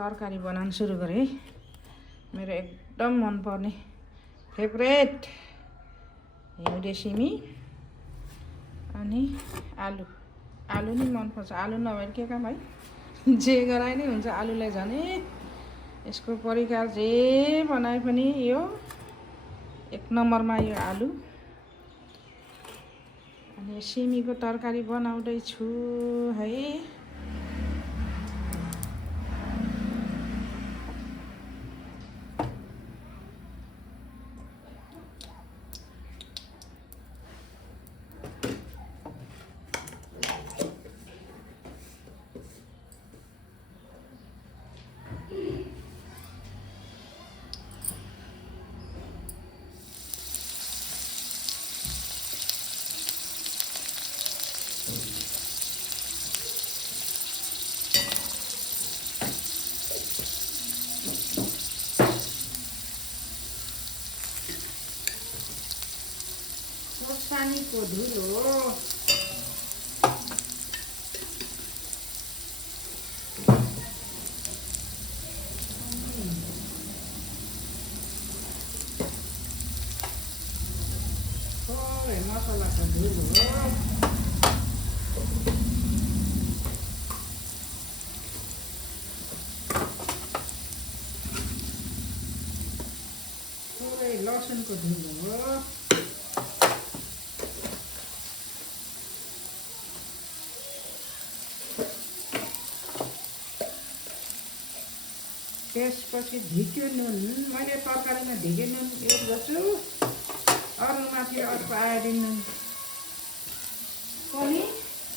तरकारी बनाउन सुरु गरेँ। मेरो एकदम मनपर्ने फेभरेट हिउँदे सिमी अनि आलु नि मनपर्छ। आलु नभएर के काम है, जे गराए नै हुन्छ। आलुलाई झनै यसको परिकार जे बनाए पनि यो एक नम्बरमा यो आलु। अनि सिमीको तरकारी बनाउँदैछु है। खोर्सानीको धुलो थोरै मसलाको धुलो थोरै लसुनको धुलो त्यसपछि ढिक्यो नुन। मैले तरकारीमा ढिके नुन युज गर्छु। अरूमाथि अर्को आयोडिन नुन पनि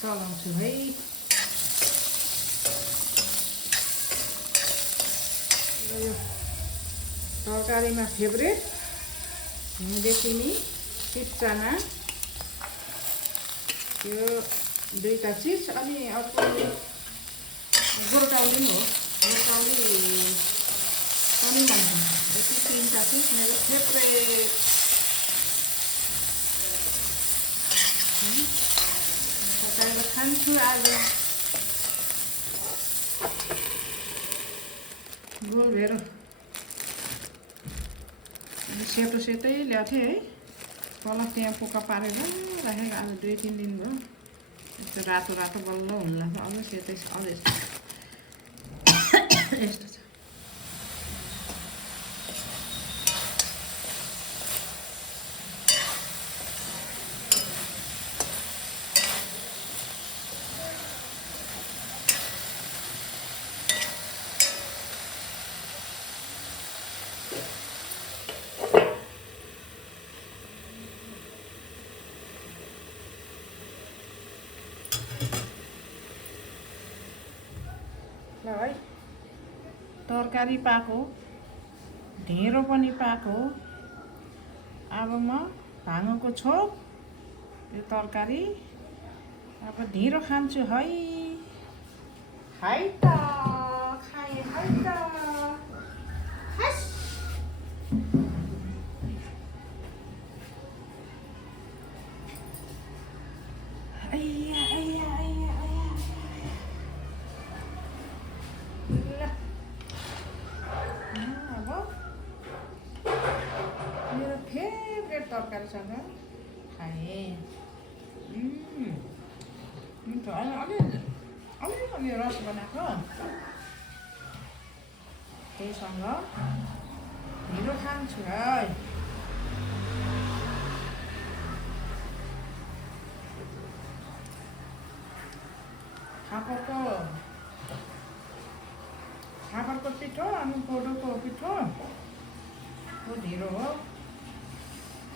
चलाउँछु है। यो तरकारीमा फेभरेट हिउँदे सिमी, सिपचाना, यो दुईटा चिज। अनि अर्को गोर्काउली पनि हो। गोर्काउली पनि मनपर्छ। यति तिनवटा चिज मेरो फेभरेट। पकाएर खान्छु आज। गोल भेरो सेतो सेतै ल्याएको थिएँ है। तल त्यहाँ पोका पारेर राखेको आज 2-3 दिन भयो। यस्तो रातो रातो बल्ल हुनु लाग्छ। अझ सेतै अझ यस्तो छ। ल है, तरकारी पाको, ढेँडो पनि पाको। अब म भाँगोको छोप, यो तरकारी अब ढिँडो खान्छु है। हाइ त खाएँ है त। मेरो फेभरेट तरकारीसँग खाएँ। मिठो अलि रस बनाएको त्यहीसँग ढिँडो खान्छु है। फापरको पिठो अनि कोदोको पिठो ढिँडो हो।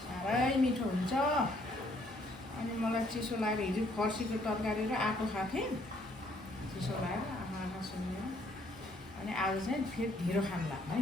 साह्रै मिठो हुन्छ। अनि मलाई चिसो लागेर हिजो फर्सीको तरकारी र आँपो खाएको थिएँ। चिसो लागेर आँखा सुनेर अनि आज चाहिँ फेरि ढिँडो खानु लाग्यो है।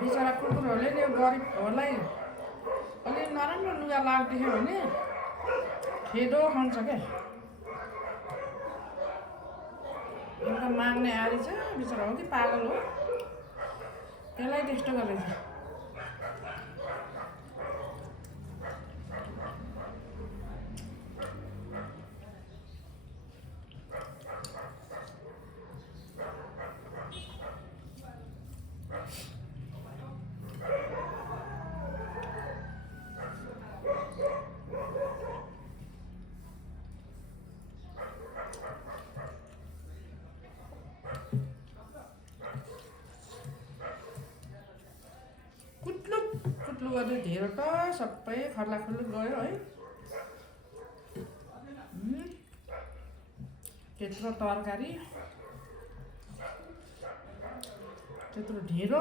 बिचरा कुकुरहरूले नि गरिबहरूलाई अलि नराम्रो लुगा लाग्देख्यो भने खेदो खान्छ क्या। एउटा माग्ने आरी छ बिचरा, हो कि पागल हो, त्यसलाई त्यस्तो गरेछ। कुट्लु गर्दै ढेँडो त सबै खर्लाखुर्लु गयो है। त्यत्रो तरकारी, त्यत्रो ढेँडो,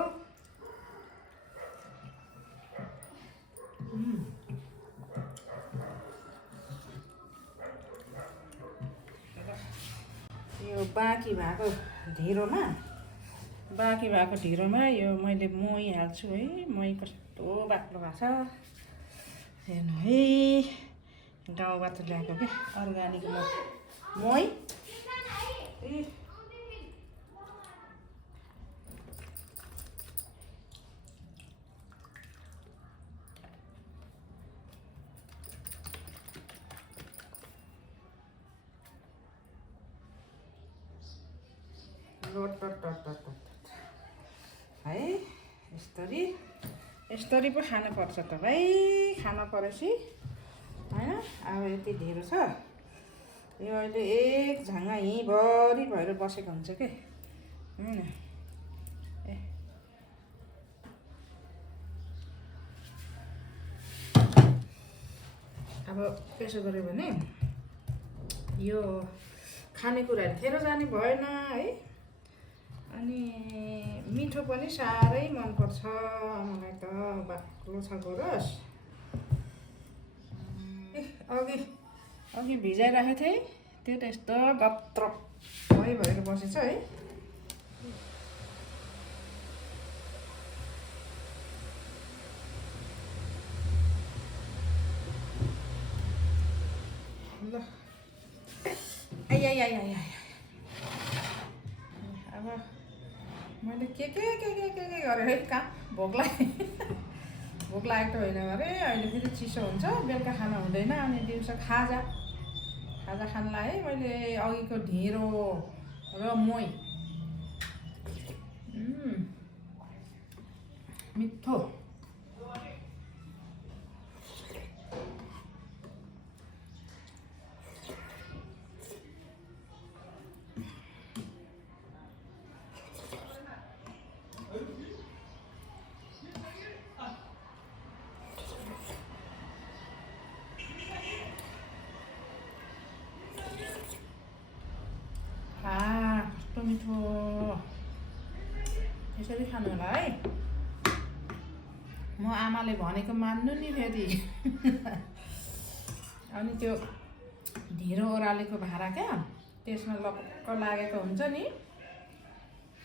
यो बाँकी भएको ढिँडोमा यो मैले मही हाल्छु है। मही कस्तो बाक्लो भएको छ हेर्नु है। गाउँबाट ल्याएको क्या अर्ग्यानिक मही। है यस्तरी पो खानुपर्छ त भाइ। खाना परेपछि होइन। अब यति ढेँडो छ, यो अहिले एक झाँगा हिँभरि भएर बसेको हुन्छ के होइन। अब त्यसो गऱ्यो भने यो खानेकुराहरू खेर जाने भएन है। अनि मिठो पनि साह्रै मनपर्छ मलाई त। बाक्लो छ गोरस। अघि भिजाइराखेको थिएँ, त्यो त यस्तो गत्र भएर बसेछ है। ल अब मैले के गरेँ है। कहाँ भोक लागेको त होइन अरे। अहिले फेरि चिसो हुन्छ, बेलुका खाना हुँदैन। अनि दिउँसो खाजा खानलाई है मैले अघिको ढेँडो र मही मिठो। कस्तो मिठो। यसरी खानु होला है। म आमाले भनेको मान्नु नि फेरि। अनि त्यो ढिँडो ओह्रालेको भाँडा क्या, त्यसमा लपक्क लागेको हुन्छ नि।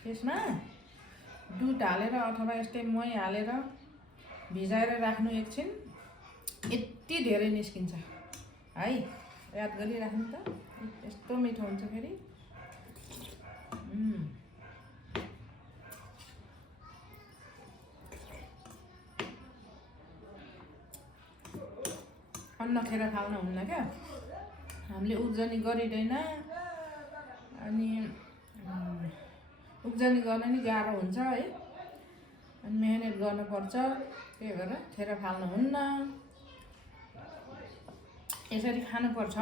त्यसमा दुध हालेर अथवा यस्तै मही हालेर भिजाएर राख्नु एकछिन, यति धेरै निस्किन्छ है। याद गरिराख्नु त, यस्तो मिठो हुन्छ फेरि। अन्न खेर फाल्नुहुन्न क्या। हामीले उब्जनी गरिँदैन। अनि उब्जनी गर्न नि गाह्रो हुन्छ है। अनि मेहनत गर्नुपर्छ, त्यही भएर खेर फाल्नुहुन्न। यसरी खानुपर्छ।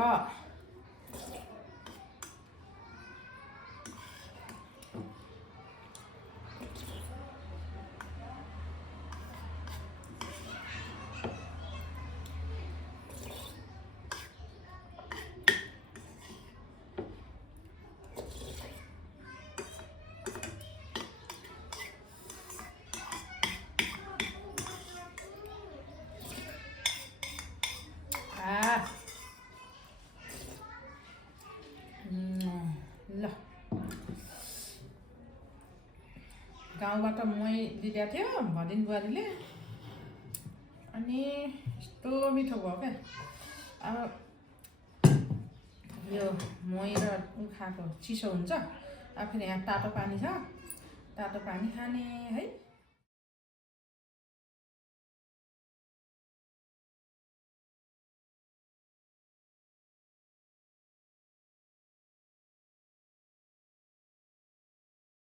गाउँबाट मही दिएको थियो भदिन बुहारीले अनि यस्तो मिठो भयो क्या अब यो मही र खाएको चिसो हुन्छ अब फेरि यहाँ तातो पानी छ तातो पानी खाने है